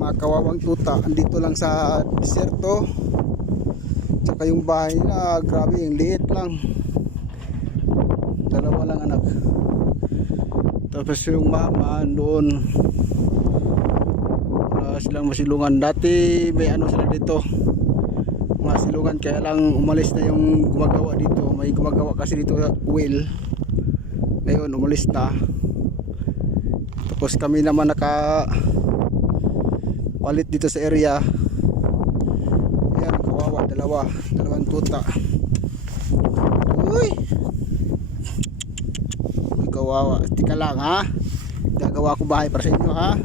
mga kawawang tuta andito lang sa disyerto. Tsaka yung bahay nila, grabe, yung liit lang, dalawa lang anak. Tapos yung mama doon, wala silang masilungan. Dati may ano sila dito, mga silungan, kaya lang umalis na yung gumagawa dito. May gumagawa kasi dito sa well, ngayon umalis na. Tapos kami naman nakapalit dito sa area. Ayan, kawawa, dalawang tuta. Uy, kawawa. Tika lang ha, gagawa ko bahay para sa inyo ha.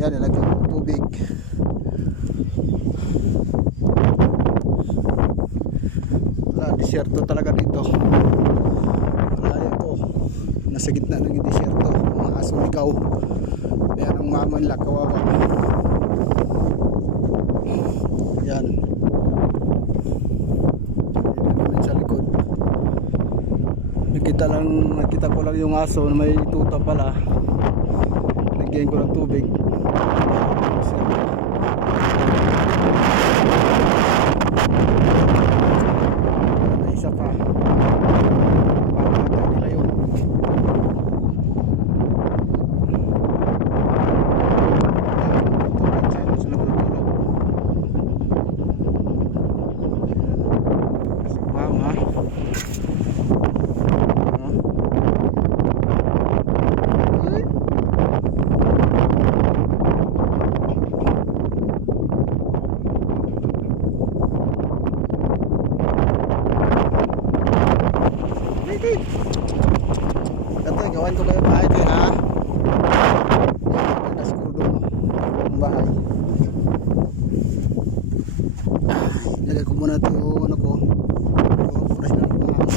Yan, nilagyan ko tubig. Wala, disyerto talaga dito. Malayo to, nasa gitna ng disyerto. Mga aso ligaw. Ayan ang mama nila, kawawa. Yan. Sa likod. Nakita ko lang yung aso na may tuta pala. Lagyan ko ng tubig. May isa pa. Pagkakita nila yun. Ito, gawan ko kayo bahay ito ha. Ganda siguro doon ang bahay. Lagay ko muna ito yung ano ko. Oras na ng bahay.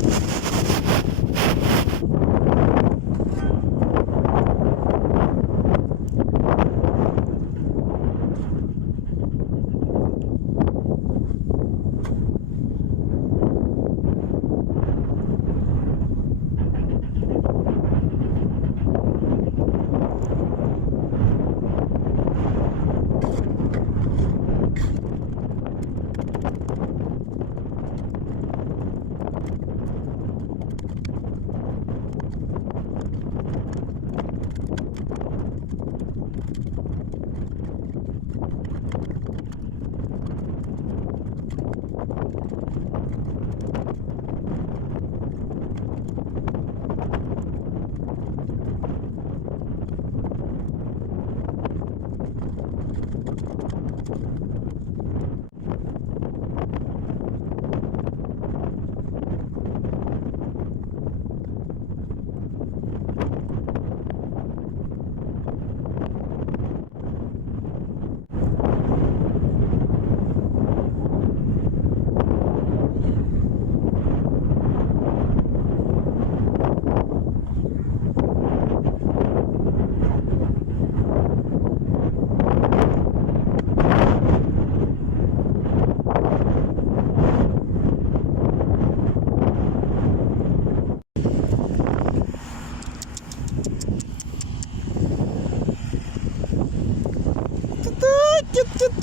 Tut.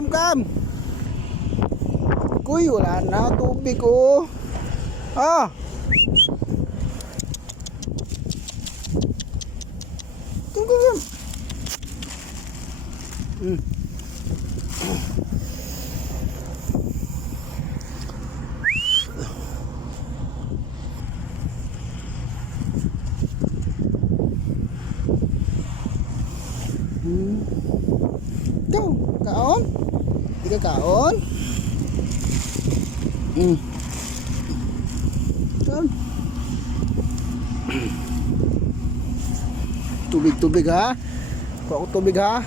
Kam. Kuy, wala na tubig oh. Ah. Kum. Kaon? Di ka kaon? Kaon? Tubig ha? Kuha ko tubig ha?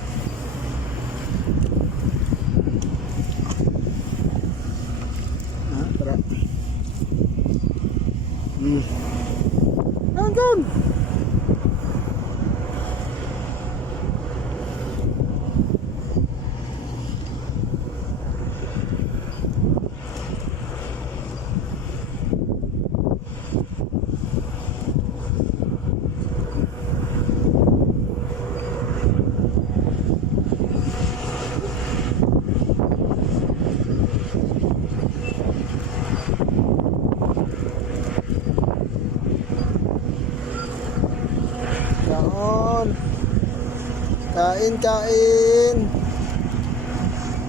Tara. Kaon. Kain, kain.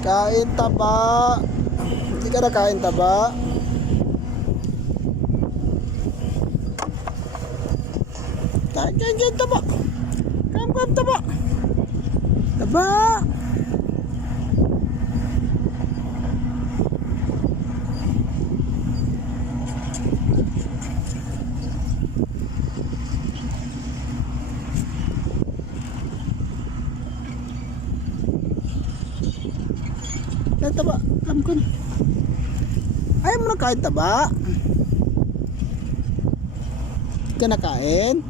Kain taba. Hindi ka na kain taba. Kain, kain, kain taba. Kain, kain taba. Taba. Kain taba. Kain, kain. Ayaw mo na kain taba. Hindi ka na kain.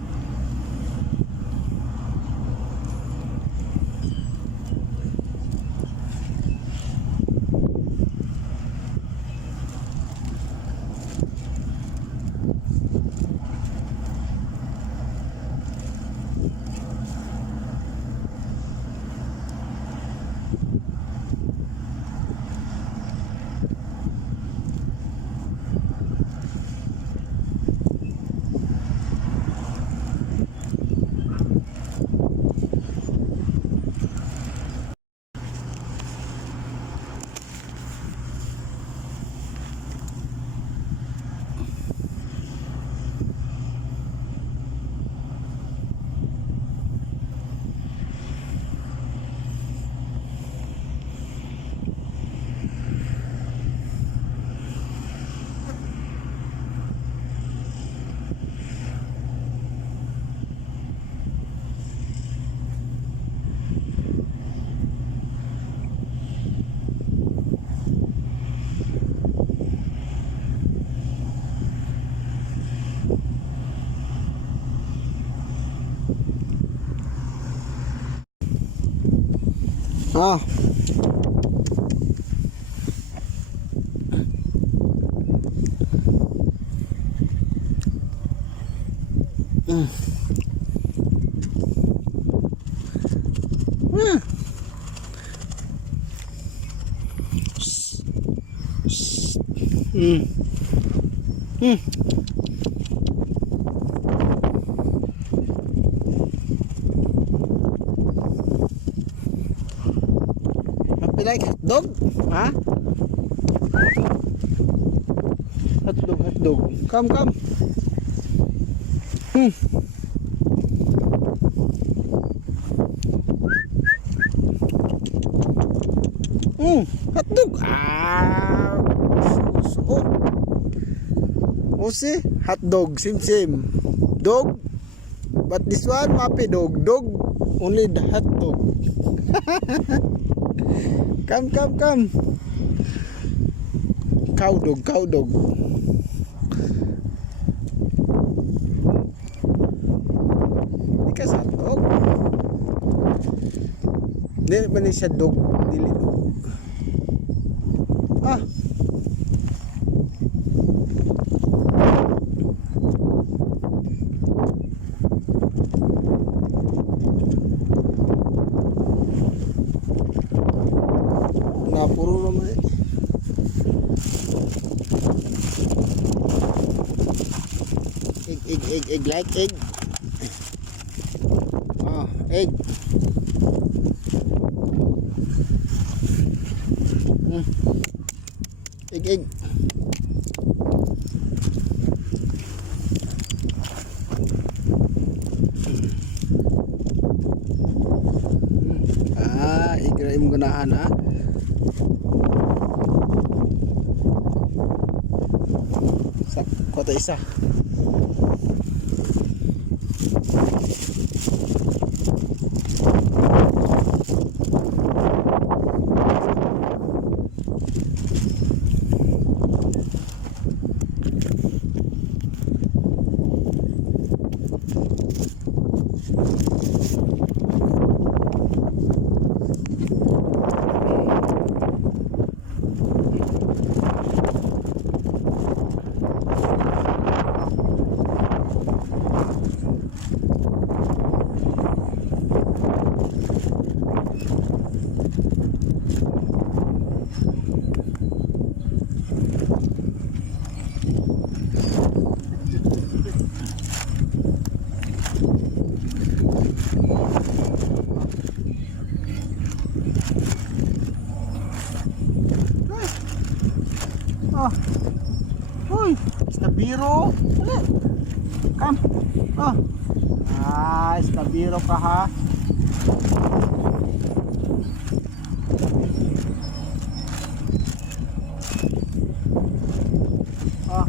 Ah. Mm. Mm. Mm. Mm. You like hot dog? Ha? Hot dog, hot dog. Come, come. Hmm. Hot dog. Ah. Oh. Oh, see? Hot dog. Same, same. Dog. But this one, mapi dog. Dog. Only the hot dog. Come, come, come. Cow dog, cow dog. Ika sa dog. Dili man siya dog, dili dog. Ah. Puro naman eh. Egg, like egg. Oh, egg. Egg. Ah, igrain mo ganahan ha. Sa kota isa. kabiro. Dali. Come. Oh. Nice, kabiro ka ha. Oh.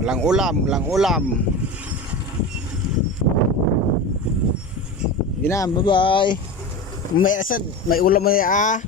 Walang ulam, walang ulam. Gina, bye-bye. May ulam mo ya ah.